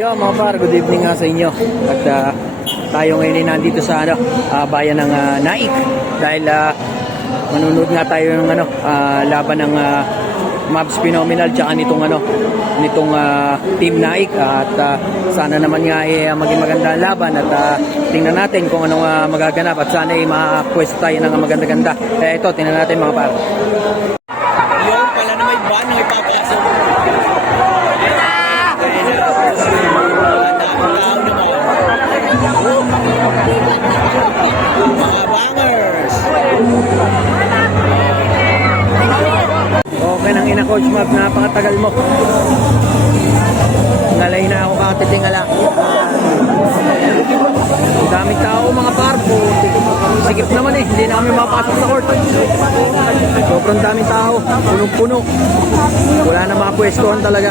Yo mga par, good evening nga sa inyo. At tayo ngayon ay nandito sa bayan ng Naik dahil manunod nga tayo ng laban ng Mavs Phenomenal tsaka nitong Team Naik at sana naman nga maging maganda ang laban at tingnan natin kung anong magaganap at sana ay makakwest tayo ng maganda-ganda. Ito, tingnan natin mga par. Yung pala na may ban na ipapasok. Mga bangers. Okay nang ina Coach Mav, napakatagal mo. Ngalay na ako katitingala. Daming tao mga parko. Sikip naman hindi na kami mapasok sa court. Sobrang daming tao, punong-puno. Wala na mga pwestuhan talaga.